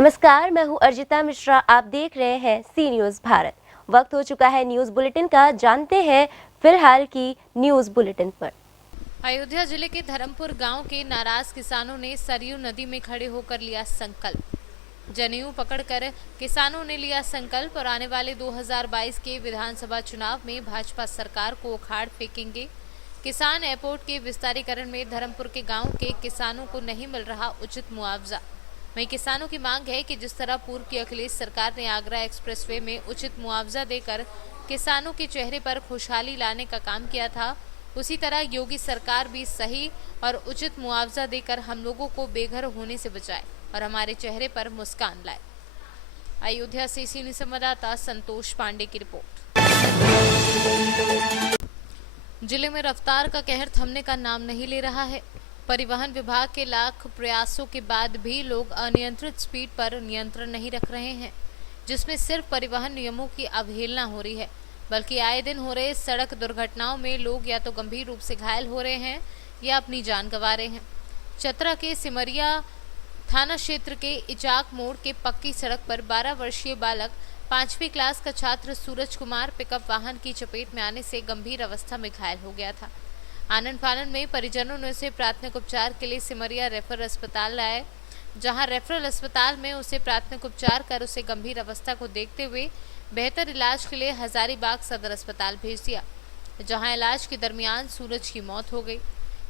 नमस्कार, मैं हूं अर्जिता मिश्रा। आप देख रहे हैं सी न्यूज़ भारत। वक्त हो चुका है न्यूज़ बुलेटिन का। जानते हैं फिलहाल की न्यूज़ बुलेटिन पर। अयोध्या जिले के धर्मपुर गांव के नाराज किसानों ने सरयू नदी में खड़े होकर लिया संकल्प। जनेऊ पकड़कर किसानों ने लिया संकल्प और आने वाले 2022 के विधानसभा चुनाव में भाजपा सरकार को उखाड़ फेंकेंगे। किसान एयरपोर्ट के विस्तारीकरण में धर्मपुर के गांव के किसानों को नहीं मिल रहा उचित मुआवजा। वहीं किसानों की मांग है कि जिस तरह पूर्व की अखिलेश सरकार ने आगरा एक्सप्रेसवे में उचित मुआवजा देकर किसानों के चेहरे पर खुशहाली लाने का काम किया था, उसी तरह योगी सरकार भी सही और उचित मुआवजा देकर हम लोगों को बेघर होने से बचाए और हमारे चेहरे पर मुस्कान लाए। अयोध्या से सी न्यूज़ संवाददाता संतोष पांडे की रिपोर्ट। जिले में रफ्तार का कहर थमने का नाम नहीं ले रहा है। परिवहन विभाग के लाख प्रयासों के बाद भी लोग अनियंत्रित स्पीड पर नियंत्रण नहीं रख रहे हैं, जिसमें सिर्फ परिवहन नियमों की अवहेलना हो रही है, बल्कि आए दिन हो रहे सड़क दुर्घटनाओं में लोग या तो गंभीर रूप से घायल हो रहे हैं या अपनी जान गंवा रहे हैं। चतरा के सिमरिया थाना क्षेत्र के इचाक मोड़ के पक्की सड़क पर 12 वर्षीय बालक 5वीं क्लास का छात्र सूरज कुमार पिकअप वाहन की चपेट में आने से गंभीर अवस्था में घायल हो गया था। आनंद फानन में परिजनों ने उसे प्राथमिक उपचार के लिए सिमरिया रेफरल अस्पताल लाए, जहां रेफरल अस्पताल में उसे प्राथमिक उपचार कर उसे गंभीर अवस्था को देखते हुए बेहतर इलाज के लिए हजारीबाग सदर अस्पताल भेज दिया, जहां इलाज के दरमियान सूरज की मौत हो गई।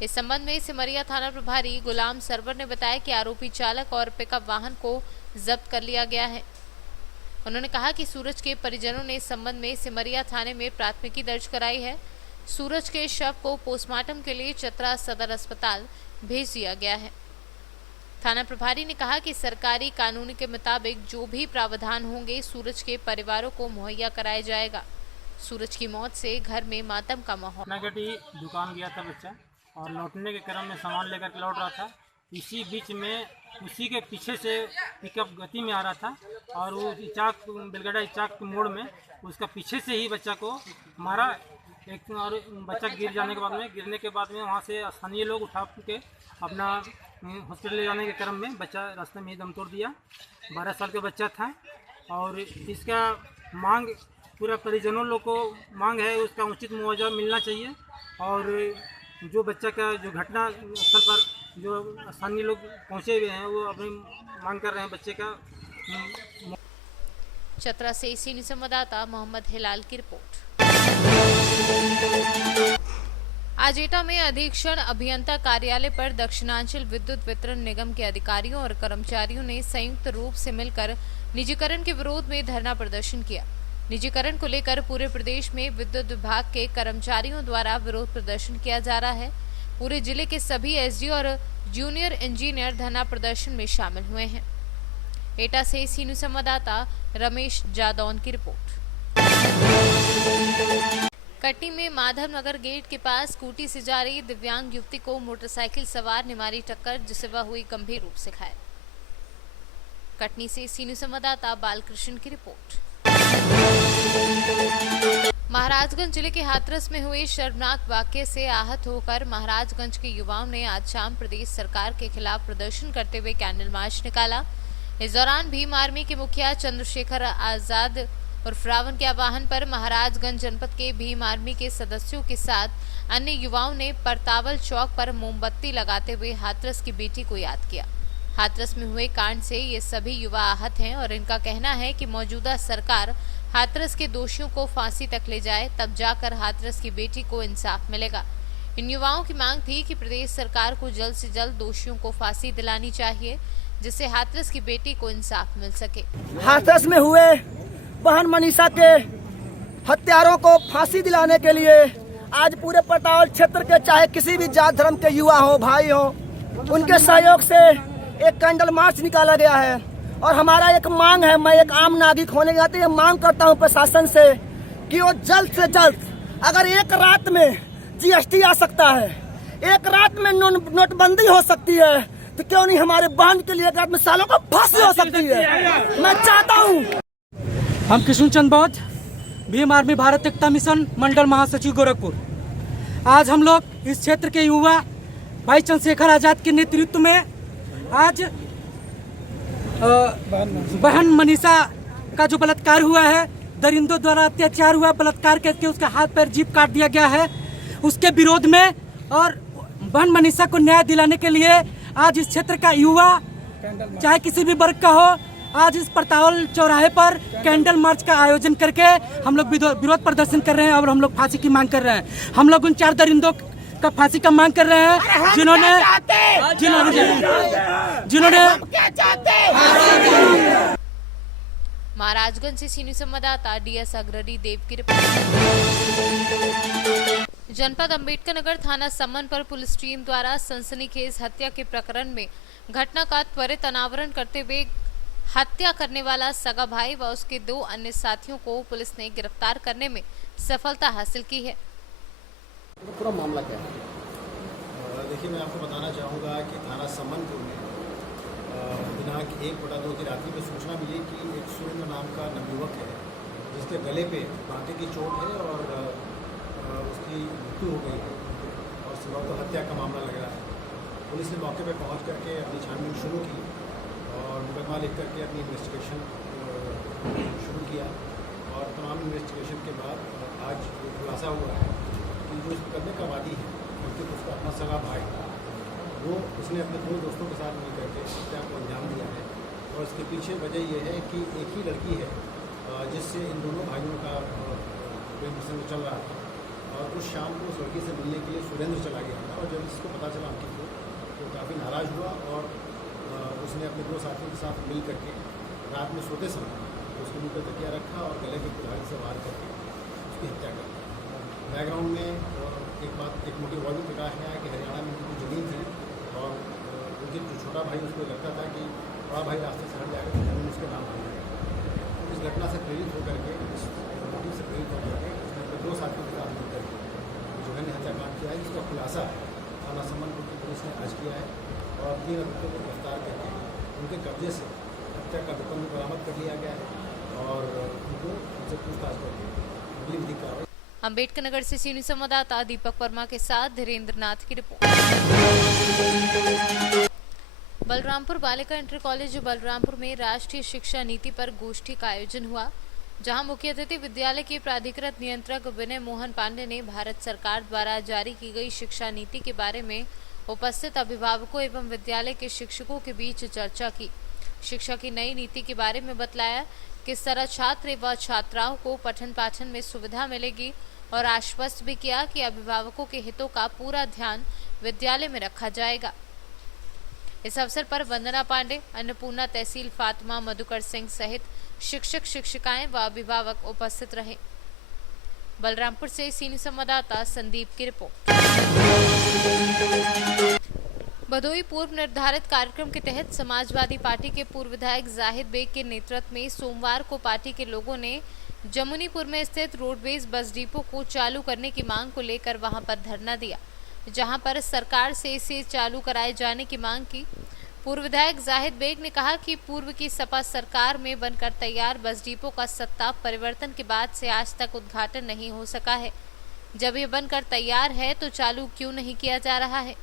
इस संबंध में सिमरिया थाना प्रभारी गुलाम सरवर ने बताया कि आरोपी चालक और पिकअप वाहन को जब्त कर लिया गया है। उन्होंने कहा कि सूरज के परिजनों ने इस संबंध में सिमरिया थाने में प्राथमिकी दर्ज कराई है। सूरज के शव को पोस्टमार्टम के लिए चतरा सदर अस्पताल भेज दिया गया है। थाना प्रभारी ने कहा कि सरकारी कानून के मुताबिक जो भी प्रावधान होंगे सूरज के परिवारों को मुहैया कराया जाएगा। सूरज की मौत से घर में मातम का माहौल। दुकान गया था बच्चा और लौटने के क्रम में सामान लेकर लौट रहा था। इसी बीच में उसी के पीछे से पिकअप गति में आ रहा था और वो इचाक बेलगड़ा इचाक के मोड़ में उसका पीछे से ही बच्चा को मारा। एक और बच्चा गिरने के बाद में वहाँ से स्थानीय लोग उठा के अपना हॉस्पिटल ले जाने के क्रम में बच्चा रास्ते में ही दम तोड़ दिया। 12 साल का बच्चा था और इसका मांग पूरा परिजनों लोग को मांग है, उसका उचित मुआवजा मिलना चाहिए और जो बच्चा का जो घटना स्थल पर जो स्थानीय लोग पहुँचे हुए हैं वो अपनी मांग कर रहे हैं बच्चे का। चतरा से सी न्यूज़ संवाददाता मोहम्मद हिलाल की रिपोर्ट। आज एटा में अधीक्षण अभियंता कार्यालय पर दक्षिणांचल विद्युत वितरण निगम के अधिकारियों और कर्मचारियों ने संयुक्त रूप से मिलकर निजीकरण के विरोध में धरना प्रदर्शन किया। निजीकरण को लेकर पूरे प्रदेश में विद्युत विभाग के कर्मचारियों द्वारा विरोध प्रदर्शन किया जा रहा है। पूरे जिले के सभी एसडी और जूनियर इंजीनियर धरना प्रदर्शन में शामिल हुए हैं। एटा से सी न्यूज़ संवाददाता रमेश जादौन की रिपोर्ट। कटनी में माधव नगर गेट के पास स्कूटी से जा रही दिव्यांग युवती को मोटरसाइकिल सवार ने मारी टक्कर, जिससे वह हुई गंभीर रूप से घायल। कटनी से सी न्यूज़ संवाददाता बालकृष्ण की रिपोर्ट। महाराजगंज जिले के हाथरस में हुए शर्मनाक वाकये से आहत होकर महाराजगंज के युवाओं ने आज शाम प्रदेश सरकार के खिलाफ प्रदर्शन करते हुए कैंडल मार्च निकाला। इस दौरान भीम आर्मी के मुखिया चंद्रशेखर आजाद और फ्रावन के आह्वान पर महाराजगंज जनपद के भीम आर्मी के सदस्यों के साथ अन्य युवाओं ने परतावल चौक पर मोमबत्ती लगाते हुए हाथरस की बेटी को याद किया। हाथरस में हुए कांड से ये सभी युवा आहत हैं और इनका कहना है कि मौजूदा सरकार हाथरस के दोषियों को फांसी तक ले जाए, तब जाकर हाथरस की बेटी को इंसाफ मिलेगा। इन युवाओं की मांग थी कि प्रदेश सरकार को जल्द से जल्द दोषियों को फांसी दिलानी चाहिए, जिससे हाथरस की बेटी को इंसाफ मिल सके। हाथरस में हुए बहन मनीषा के हत्यारों को फांसी दिलाने के लिए आज पूरे परतावल क्षेत्र के चाहे किसी भी जात धर्म के युवा हो, भाई हो, उनके सहयोग से एक कैंडल मार्च निकाला गया है और हमारा एक मांग है। मैं एक आम नागरिक होने के नाते ये मांग करता हूँ प्रशासन से कि वो जल्द से जल्द, अगर एक रात में जीएसटी आ सकता है, एक रात में नोटबंदी हो सकती है, तो क्यों नहीं हमारे बहन के लिए एक रात में सालों को फांसी हो सकती है। मैं चाहता हूँ। हम कृष्णचंद बौद्ध, भीम आर्मी भारत एकता मिशन मंडल महासचिव गोरखपुर। आज हम लोग इस क्षेत्र के युवा भाई चंद्रशेखर आजाद के नेतृत्व में आज बहन मनीषा का जो बलात्कार हुआ है, दरिंदों द्वारा अत्याचार हुआ, बलात्कार करके उसका हाथ पैर जीभ काट दिया गया है, उसके विरोध में और बहन मनीषा को न्याय दिलाने के लिए आज इस क्षेत्र का युवा चाहे किसी भी वर्ग का हो, आज इस परतावल चौराहे पर कैंडल मार्च का आयोजन करके हम लोग विरोध प्रदर्शन कर रहे हैं और हम लोग फांसी की मांग कर रहे हैं। हम लोग उन 4 दरिंदों का फांसी का मांग कर रहे हैं जिन्होंने महाराजगंज से सीनियर संवाददाता DS अग्रणी देव की रिपोर्ट। जनपद अंबेडकर नगर थाना समन पर पुलिस टीम द्वारा सनसनीखेज हत्या के प्रकरण में घटना का त्वरित अनावरण करते हुए हत्या करने वाला सगा भाई व उसके 2 अन्य साथियों को पुलिस ने गिरफ्तार करने में सफलता हासिल की है। पूरा मामला क्या है? देखिए, मैं आपको बताना चाहूँगा कि थाना समनपुर में दिनांक 1/2 की रात्रि में सूचना मिली कि एक सुरेंद्र नाम का नवयुवक है जिसके गले पे कांटे की चोट है और उसकी मृत्यु हो गई है और संभवतः हत्या का मामला लग रहा है। पुलिस ने मौके पर पहुँच करके अपनी छानबीन शुरू की और मुकदमा लिख करके अपनी इन्वेस्टिगेशन शुरू किया और तमाम इन्वेस्टिगेशन के बाद आज ये खुलासा हुआ है कि जो इस मुकदमे का वादी है बल्कि उसका अपना सगा भाई वो उसने अपने 2 दोस्तों के साथ मिल करके हत्या को अंजाम दिया है और इसके पीछे वजह यह है कि एक ही लड़की है जिससे इन दोनों भाइयों का प्रेम प्रसंग चल रहा था और उस शाम को उस लड़की से मिलने के लिए सुरेंद्र चला गया था और जब इसको पता चला अंकित को तो काफ़ी नाराज़ हुआ और उसने अपने 2 साथियों के साथ मिल करके रात में सोते समय उसके मुँह पर तकिया रखा और गले की कुल्हाड़ी से वार करके उसकी हत्या कर दी। बैकग्राउंड में एक मोटी और भी प्रकाश में आया कि हरियाणा में उनकी ज़मीन थी और उनके जो छोटा भाई उसको लगता था कि बड़ा भाई रास्ते से हट जाएगा तो जमीन उसके नाम आ जाएगी। इस घटना से प्रेरित होकर के इस मोटिव से प्रेरित होकर के उसने अपने 2 साथियों के साथ मिलकर के जो है हत्याकांड किया है, जिसका खुलासा थाना समनपुर की पुलिस ने आज किया है और 3 आरोपियों को गिरफ्तार करके उनके कब्जे से हत्या का विपन्न बरामद कर लिया गया है और उनको उनसे पूछताछ करके अगली विधिक कार्रवाई। अंबेडकर नगर से सीनियर संवाददाता दीपक वर्मा के साथ धीरेन्द्र नाथ की रिपोर्ट। बलरामपुर बालिका इंटर कॉलेज बलरामपुर में राष्ट्रीय शिक्षा नीति पर गोष्ठी का आयोजन हुआ, जहां मुख्य अतिथि विद्यालय के प्राधिकृत नियंत्रक विनय मोहन पांडे ने भारत सरकार द्वारा जारी की गई शिक्षा नीति के बारे में उपस्थित अभिभावकों एवं विद्यालय के शिक्षकों के बीच चर्चा की। शिक्षा की नई नीति के बारे में बतलाया किस तरह छात्र व छात्राओं को पठन पाठन में सुविधा मिलेगी और आश्वस्त भी किया कि अभिभावकों के हितों का पूरा ध्यान विद्यालय में रखा जाएगा। इस अवसर पर वंदना पांडे, अन्नपूर्णा तहसील फातिमा, मधुकर सिंह सहित शिक्षक शिक्षिकाएं व अभिभावक उपस्थित रहे। बलरामपुर से सीनियर संवाददाता संदीप की रिपोर्ट। भदोई पूर्व निर्धारित कार्यक्रम के तहत समाजवादी पार्टी के पूर्व विधायक जाहिद बेग के नेतृत्व में सोमवार को पार्टी के लोगों ने जमुनीपुर में स्थित रोडवेज बस डिपो को चालू करने की मांग को लेकर वहां पर धरना दिया, जहां पर सरकार से इसे चालू कराए जाने की मांग की। पूर्व विधायक जाहिद बेग ने कहा कि पूर्व की सपा सरकार में बनकर तैयार बस डिपो का सत्ता परिवर्तन के बाद से आज तक उद्घाटन नहीं हो सका है। जब ये बनकर तैयार है तो चालू क्यों नहीं किया जा रहा है,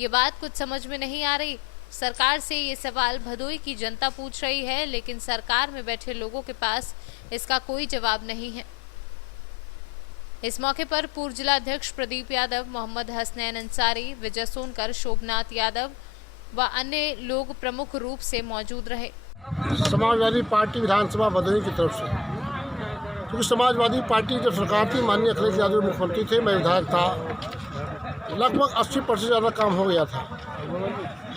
ये बात कुछ समझ में नहीं आ रही। सरकार से ये सवाल भदोई की जनता पूछ रही है, लेकिन सरकार में बैठे लोगों के पास इसका कोई जवाब नहीं है। इस मौके पर पूर्व जिला अध्यक्ष प्रदीप यादव, मोहम्मद हसनैन अंसारी, विजय सोनकर, शोभनाथ यादव व अन्य लोग प्रमुख रूप से मौजूद रहे। समाजवादी पार्टी विधानसभा भदोई की तरफ से, क्योंकि समाजवादी पार्टी जब सरकार थी, माननीय अखिलेश यादव मुख्यमंत्री थे, मैं विधायक था, लगभग 80% ज़्यादा काम हो गया था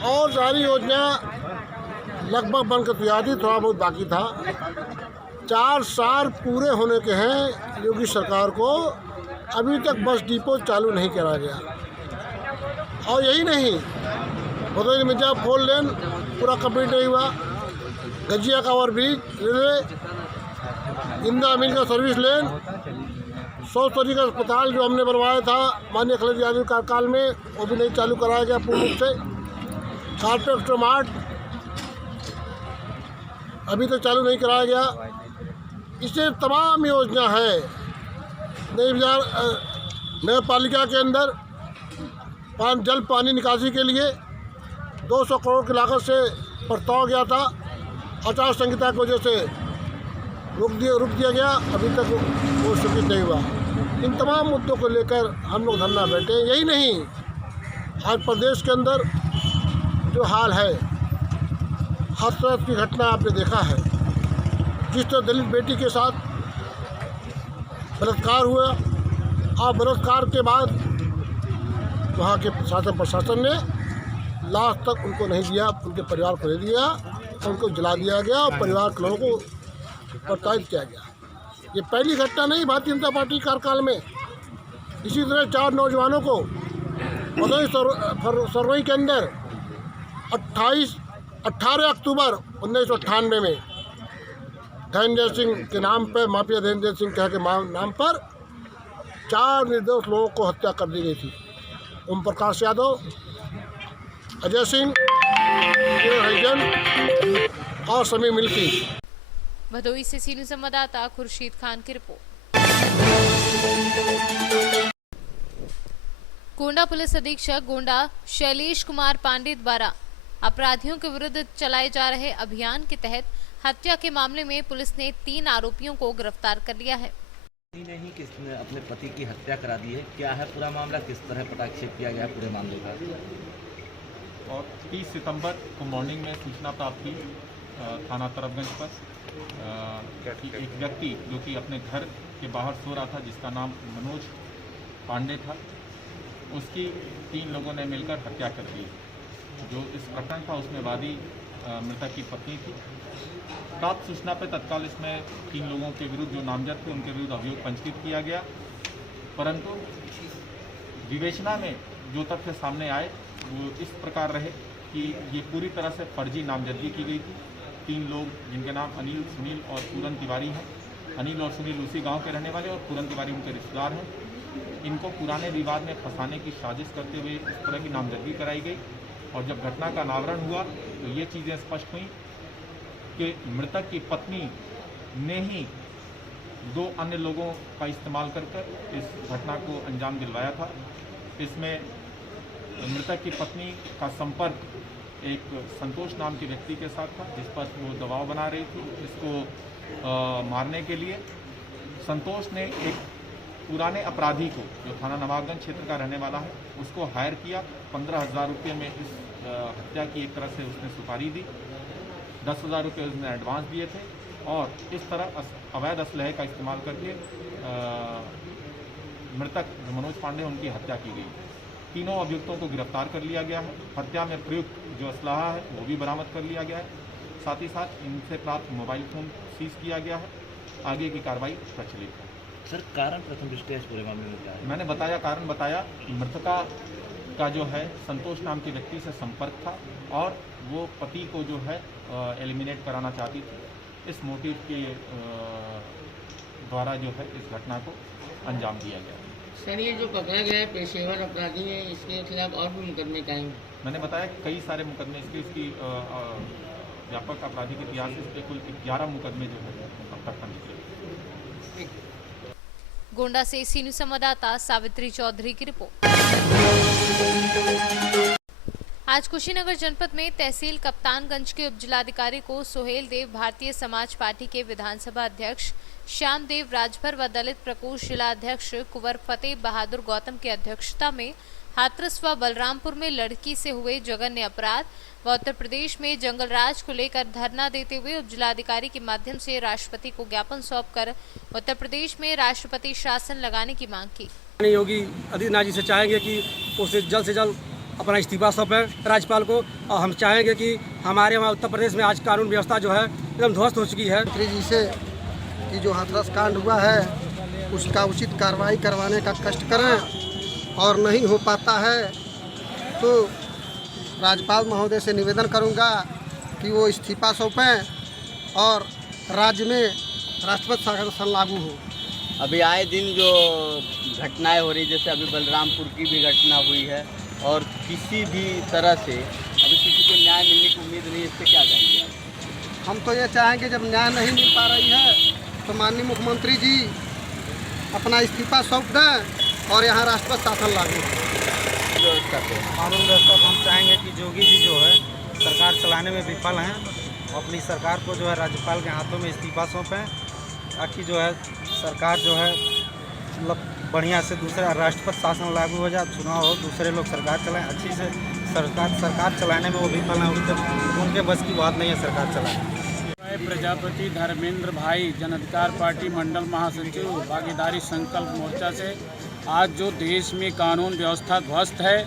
और सारी योजना लगभग बनकर तैयार थी, थोड़ा बहुत बाकी था। 4 साल पूरे होने के हैं योगी सरकार को, अभी तक बस डिपो चालू नहीं करा गया। और यही नहीं, भदोई मिर्जा 4 लेन पूरा कंप्लीट नहीं हुआ, गजिया का ओवर ब्रिज, रेलवे, इंदिरा मिल का सर्विस लेन, 100 तरीके का अस्पताल जो हमने बनवाया था माननीय अखिलेश यादव कार्यकाल में, वो भी नहीं चालू कराया गया पूर्ण रूप से। कारपेट मार्ट अभी तक चालू नहीं कराया गया। इससे तमाम योजना है। नई बाजार नगर पालिका के अंदर जल पानी निकासी के लिए 200 करोड़ की लागत से प्रस्ताव गया था, आचार संहिता की वजह से रुक दिया गया, अभी तक वो स्वीकृत नहीं हुआ। इन तमाम मुद्दों को लेकर हम लोग धरना बैठे। यही नहीं, आज प्रदेश के अंदर जो हाल है, हर तरह की घटना आपने देखा है। जिस तरह दलित बेटी के साथ बलात्कार हुआ और बलात्कार के बाद वहाँ के प्रशासन ने लाश तक उनको नहीं दिया, उनके परिवार को नहीं दिया, उनको जला दिया गया और परिवार के लोगों को प्रताड़ित किया गया। ये पहली घटना नहीं भारतीय जनता पार्टी कार्यकाल में। इसी तरह 4 नौजवानों को भदोही सरवई के अंदर 18 अक्टूबर 1998 में धैर्यदेव सिंह के नाम पर, माफिया धैर्यदेव सिंह कह के नाम पर 4 निर्दोष लोगों को हत्या कर दी गई थी। ओम प्रकाश यादव, अजय सिंह, हरिजन और समी मिल्की। भदोही से सीनियर संवाददाता खुर्शीद खान की रिपोर्ट। गोंडा पुलिस अधीक्षक गोंडा शैलेश कुमार पांडे द्वारा अपराधियों के विरुद्ध चलाए जा रहे अभियान के तहत हत्या के मामले में पुलिस ने 3 आरोपियों को गिरफ्तार कर लिया है। नहीं, किसने अपने पति की हत्या करा दी है, क्या है पूरा मामला, किस तरह पटाक्षेप किया गया है पूरे मामले का? और 30 सितंबर को मॉर्निंग में सूचना प्राप्त की थाना तरफगंज पर कि एक व्यक्ति जो कि अपने घर के बाहर सो रहा था, जिसका नाम मनोज पांडे था, उसकी 3 लोगों ने मिलकर हत्या कर दी। जो इस प्रकरण था उसमें वादी मृतक की पत्नी थी। प्राप्त सूचना पर तत्काल इसमें 3 लोगों के विरुद्ध जो नामजद थे उनके विरुद्ध अभियोग पंजीकृत किया गया, परंतु विवेचना में जो तथ्य सामने आए वो इस प्रकार रहे कि ये पूरी तरह से फर्जी नामजदगी की गई थी। 3 लोग जिनके नाम अनिल, सुनील और पूरन तिवारी हैं। अनिल और सुनील उसी गांव के रहने वाले और पूरन तिवारी उनके रिश्तेदार हैं। इनको पुराने विवाद में फंसाने की साजिश करते हुए इस तरह की नामजदगी कराई गई और जब घटना का अनावरण हुआ तो ये चीज़ें स्पष्ट हुई कि मृतक की पत्नी ने ही 2 अन्य लोगों का इस्तेमाल कर इस घटना को अंजाम दिलवाया था। इसमें मृतक की पत्नी का संपर्क एक संतोष नाम के व्यक्ति के साथ था, जिस पर वो दबाव बना रही थी इसको मारने के लिए। संतोष ने एक पुराने अपराधी को, जो थाना नवाबगंज क्षेत्र का रहने वाला है, उसको हायर किया। 15,000 रुपये में इस हत्या की एक तरह से उसने सुपारी दी। 10,000 रुपये उसने एडवांस दिए थे और इस तरह अवैध असलहे का इस्तेमाल करके मृतक मनोज पांडे उनकी हत्या की गई। तीनों अभियुक्तों को गिरफ्तार कर लिया गया है। हत्या में प्रयुक्त जो असलहा है वो भी बरामद कर लिया गया है। साथ ही साथ इनसे प्राप्त मोबाइल फ़ोन सीज किया गया है। आगे की कार्रवाई प्रचलित है। सर, कारण प्रथम दृष्टया इस पूरे मामले में क्या है? मैंने कारण बताया कि मृतका का जो है संतोष नाम के व्यक्ति से संपर्क था और वो पति को जो है एलिमिनेट कराना चाहती थी। इस मोटिव के द्वारा जो है इस घटना को अंजाम दिया गया। सर, ये जो पकड़ा गया है पेशेवर अपराधी है, इसके खिलाफ और भी मुकदमे कायम? मैंने बताया कई सारे मुकदमे इसकी व्यापक आपराधिक इतिहास से इस पे कुल 11 मुकदमे जो है अब तक पंजीकृत। गोंडा से सीनियर संवाददाता सावित्री चौधरी की रिपोर्ट। आज कुशीनगर जनपद में तहसील कप्तानगंज के उपजिलाधिकारी को सोहेल देव भारतीय समाज पार्टी के विधानसभा अध्यक्ष श्याम देव राजभर व दलित प्रकोष्ठ जिला अध्यक्ष कुंवर फतेह बहादुर गौतम की अध्यक्षता में हाथरस व बलरामपुर में लड़की से हुए जघन्य अपराध व उत्तर प्रदेश में जंगल राज को लेकर धरना देते हुए उपजिलाधिकारी के माध्यम से राष्ट्रपति को ज्ञापन सौंपकर उत्तर प्रदेश में राष्ट्रपति शासन लगाने की मांग की। योगी आदित्यनाथ जी से चाहेंगे कि उसे जल्द से जल्द अपना इस्तीफा सौंपे राज्यपाल को, और हम चाहेंगे कि हमारे वहाँ उत्तर प्रदेश में आज कानून व्यवस्था जो है एकदम ध्वस्त हो चुकी है। मंत्री जी से कि जो हाथरस कांड हुआ है उसका उचित कार्रवाई करवाने का कष्ट करें, और नहीं हो पाता है तो राज्यपाल महोदय से निवेदन करूंगा कि वो इस्तीफा सौंपें और राज्य में राष्ट्रपति शासन लागू हो। अभी आए दिन जो घटनाएं हो रही, जैसे अभी बलरामपुर की भी घटना हुई है, और किसी भी तरह से अभी किसी को न्याय मिलने की उम्मीद नहीं है, इससे क्या कहेंगे आप? हम तो ये चाहेंगे जब न्याय नहीं मिल पा रही है तो माननीय मुख्यमंत्री जी अपना इस्तीफा सौंप दें और यहाँ राष्ट्रपति शासन लागू व्यवस्था पे कानून व्यवस्था हम चाहेंगे कि जोगी जी जो है सरकार चलाने में विफल हैं अपनी सरकार को जो है राज्यपाल के हाथों में इस्तीफा सौंपें, ताकि जो है सरकार जो है मतलब बढ़िया से दूसरा राष्ट्रपति शासन लागू हो जाए, चुनाव हो, दूसरे लोग सरकार चलाएं, अच्छी से सरकार चलाने में वो विफल हैं। उनके बस की बात नहीं है सरकार चलाने। प्रजापति धर्मेंद्र भाई, जन अधिकार पार्टी मंडल महासचिव, भागीदारी संकल्प मोर्चा से आज जो देश में कानून व्यवस्था ध्वस्त है,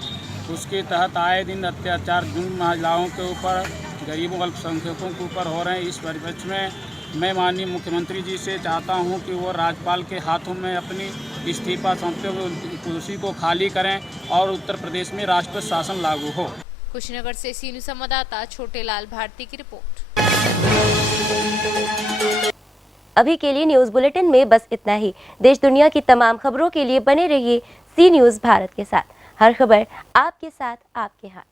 उसके तहत आए दिन अत्याचार महिलाओं के ऊपर, गरीबों अल्पसंख्यकों के ऊपर हो रहे हैं। इस परिप्रेक्ष्य में मैं माननीय मुख्यमंत्री जी से चाहता हूं कि वो राज्यपाल के हाथों में अपनी इस्तीफा सौंपते हुए कुर्सी को खाली करें और उत्तर प्रदेश में राष्ट्रपति शासन लागू हो। कुशीनगर से सी न्यूज़ संवाददाता छोटेलाल भारती की रिपोर्ट। अभी के लिए न्यूज़ बुलेटिन में बस इतना ही। देश दुनिया की तमाम खबरों के लिए बने रहिए सी न्यूज़ भारत के साथ। हर खबर आपके साथ, आपके हाथ।